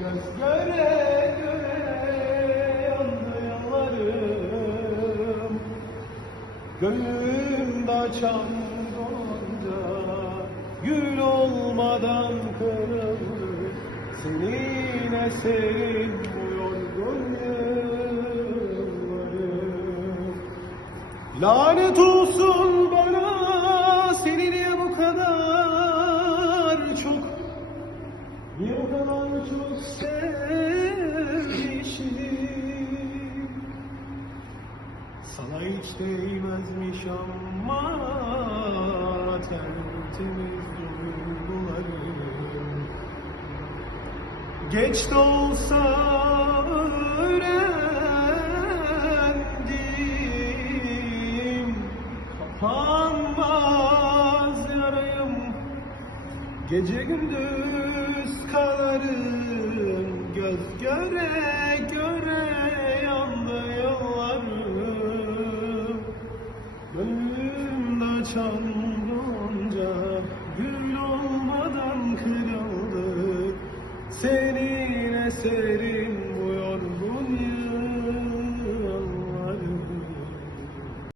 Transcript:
göz göre göre yandı yollarım Gönlümde açan gonca Gül olmadan kırıldı Senin eserin bu yorgun yıllarım. Lanet olsun Kadar çok sevmişim Sana hiç değmezmiş ama Tertemiz duygularım Geç de olsa öğrendim. Kapanmaz Gece gündüz kalarım Göz göre göre yandı yollarım. Gönlümde açan gonca Gül olmadan kırıldı. Senin eserin